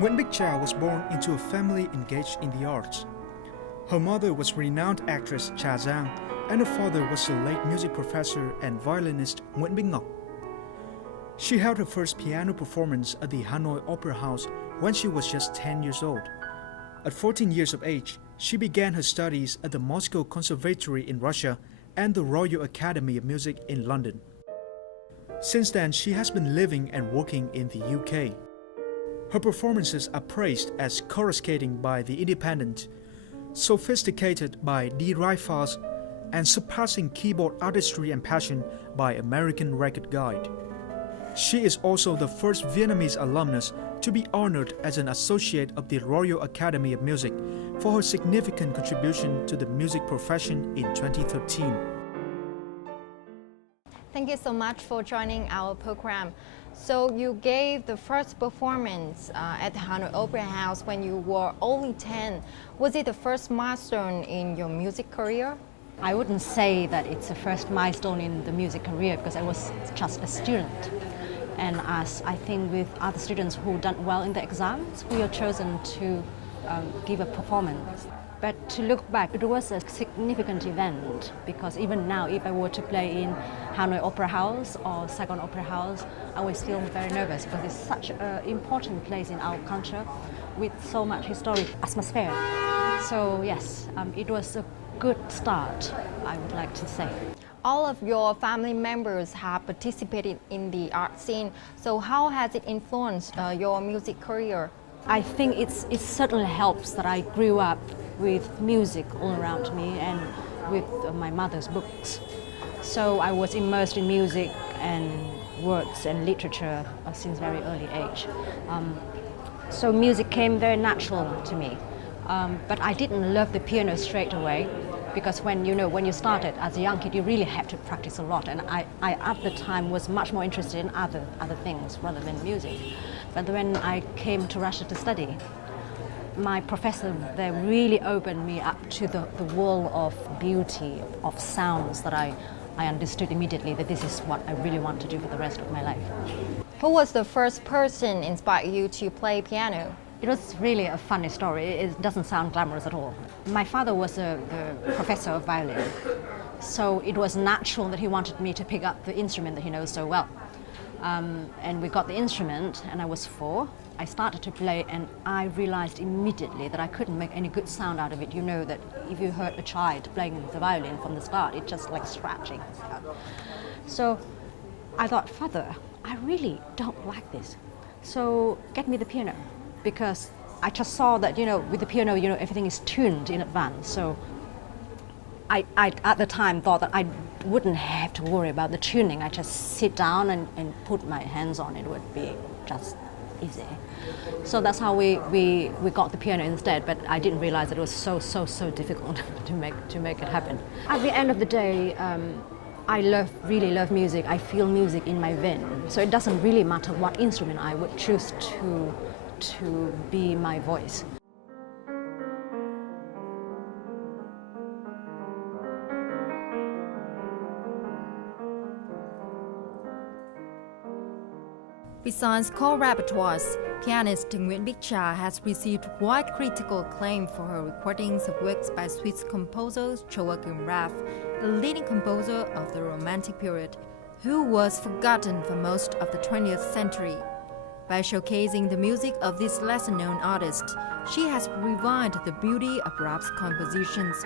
Nguyen Bich was born into a family engaged in the arts. Her mother was renowned actress Cha Giang, and her father was the late music professor and violinist Nguyen Binh Ngọc. She held her first piano performance at the Hanoi Opera House when she was just 10 years old. At 14 years of age, she began her studies at the Moscow Conservatory in Russia and the Royal Academy of Music in London. Since then, she has been living and working in the UK. Her performances are praised as coruscating by The Independent, sophisticated by Die Rifas, and surpassing keyboard artistry and passion by American Record Guide. She is also the first Vietnamese alumnus to be honored as an associate of the Royal Academy of Music for her significant contribution to the music profession in 2013. Thank you so much for joining our program. So you gave the first performance at the Hanoi Opera House when you were only 10. Was it the first milestone in your music career? I wouldn't say that it's the first milestone in the music career because I was just a student. And as I think with other students who done well in the exams, we are chosen to give a performance. But to look back, it was a significant event because even now, if I were to play in Hanoi Opera House or Saigon Opera House, I would feel very nervous because it's such an important place in our culture with so much historic atmosphere. So yes, it was a good start, I would like to say. All of your family members have participated in the art scene, so how has it influenced your music career? I think it certainly helps that I grew up with music all around me and with my mother's books. So I was immersed in music and words and literature since very early age. So music came very natural to me. But I didn't love the piano straight away because when you started as a young kid, you really have to practice a lot. And I at the time was much more interested in other things rather than music. But when I came to Russia to study, my professor there really opened me up to the world of beauty, of sounds that I understood immediately that this is what I really want to do for the rest of my life. Who was the first person inspired you to play piano? It was really a funny story. It doesn't sound glamorous at all. My father was a professor of violin, so it was natural that he wanted me to pick up the instrument that he knows so well. And we got the instrument, and I was 4. I started to play, and I realized immediately that I couldn't make any good sound out of it. You know that if you heard a child playing the violin from the start, it's just like scratching. So I thought, Father, I really don't like this. So get me the piano, because I just saw that, with the piano, everything is tuned in advance. So I at the time thought that I wouldn't have to worry about the tuning. I just sit down and put my hands on it. It would be just easy. So that's how we got the piano instead, but I didn't realize that it was so difficult to make it happen. At the end of the day, I really love music. I feel music in my vein. So it doesn't really matter what instrument I would choose to be my voice. Besides core repertoires, pianist Nguyen Bich has received wide critical acclaim for her recordings of works by Swiss composer Joachim Raff, the leading composer of the Romantic period, who was forgotten for most of the 20th century. By showcasing the music of this lesser-known artist, she has revived the beauty of Raff's compositions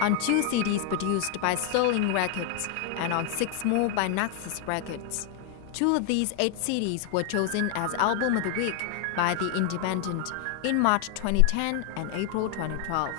on 2 CDs produced by Sterling Records and on 6 more by Naxos Records. 2 of these 8 CDs were chosen as Album of the Week by The Independent in March 2010 and April 2012.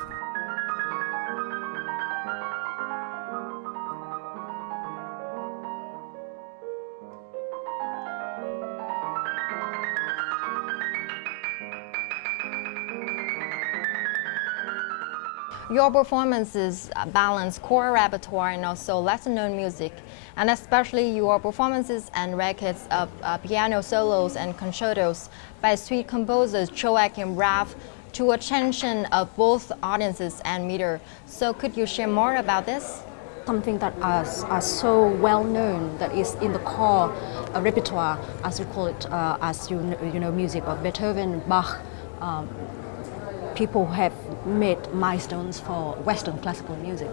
Your performances balance core repertoire and also lesser-known music, and especially your performances and records of piano solos and concertos by Swiss composers Joachim Raff to attention of both audiences and meter. So could you share more about this? Something that are so well known, that is in the core repertoire, as you call it, as you know, music of Beethoven, Bach, people have made milestones for Western classical music.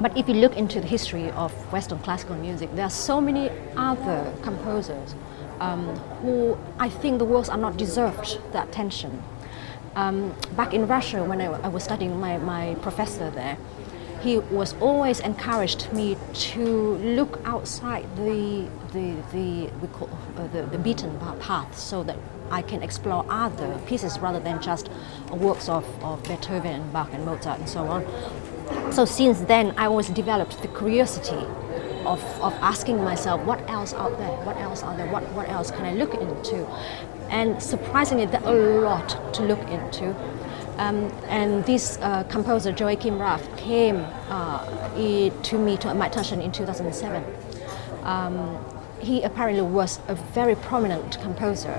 But if you look into the history of Western classical music, there are so many other composers who I think the works are not deserved the attention. Back in Russia, when I was studying, my professor there, he was always encouraged me to look outside the beaten path, so that I can explore other pieces rather than just works of Beethoven and Bach and Mozart and so on. So since then, I always developed the curiosity of asking myself, what else out there? What else out there? What else can I look into? And surprisingly, there are a lot to look into. And this composer, Joachim Raff, came to me, to my attention in 2007. He apparently was a very prominent composer,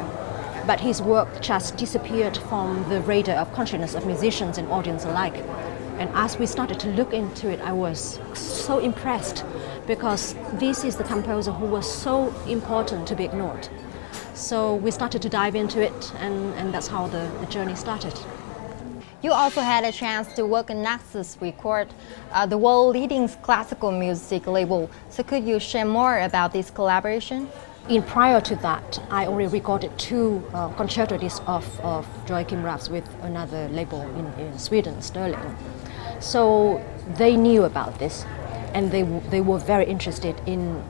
but his work just disappeared from the radar of consciousness of musicians and audience alike. And as we started to look into it, I was so impressed, because this is the composer who was so important to be ignored. So we started to dive into it, and that's how the journey started. You also had a chance to work in Naxos Record, the world's leading classical music label. So could you share more about this collaboration? Prior to that, I already recorded 2 concerto discs of Joachim Raff's with another label in Sweden, Sterling. So they knew about this, and they were very interested in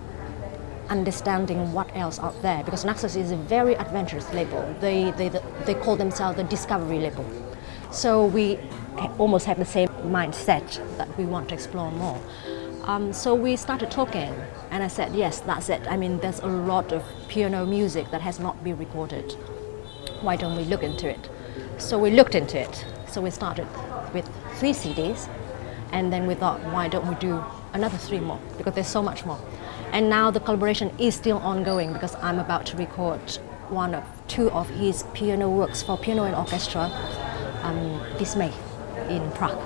understanding what else out there, because Naxos is a very adventurous label. They call themselves the discovery label. So we almost have the same mindset that we want to explore more. So we started talking, and I said, yes, that's it. I mean, there's a lot of piano music that has not been recorded. Why don't we look into it? So we looked into it. So we started with 3 CDs, and then we thought, why don't we do another 3 more? Because there's so much more. And now the collaboration is still ongoing, because I'm about to record 2 of his piano works for piano and orchestra this May in Prague.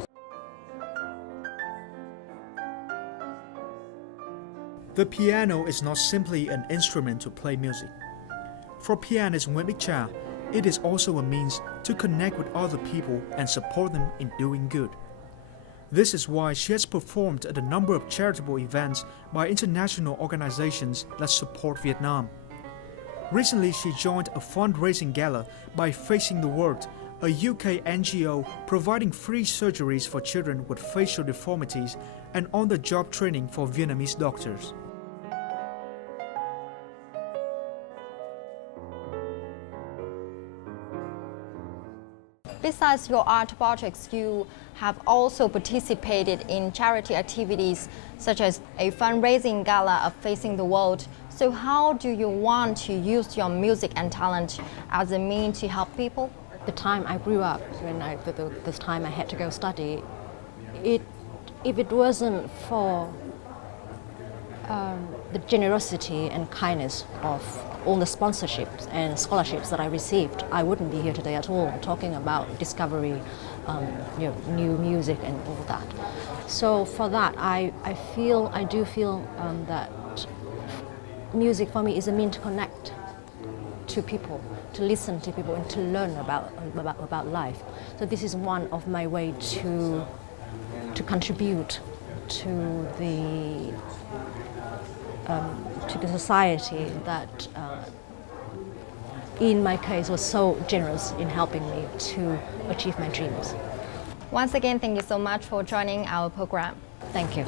The piano is not simply an instrument to play music. For pianist Nguyen Bich, it is also a means to connect with other people and support them in doing good. This is why she has performed at a number of charitable events by international organizations that support Vietnam. Recently, she joined a fundraising gala by Facing the World, a UK NGO providing free surgeries for children with facial deformities and on-the-job training for Vietnamese doctors. Besides your art projects, you have also participated in charity activities such as a fundraising gala of Facing the World. So how do you want to use your music and talent as a means to help people? The time I grew up, this time I had to go study, if it wasn't for the generosity and kindness of all the sponsorships and scholarships that I received, I wouldn't be here today at all, talking about discovery, new music and all that. So for that, I do feel that music for me is a means to connect to people, to listen to people, and to learn about life. So this is one of my way to contribute to the society that, in my case, was so generous in helping me to achieve my dreams. Once again, thank you so much for joining our program. Thank you.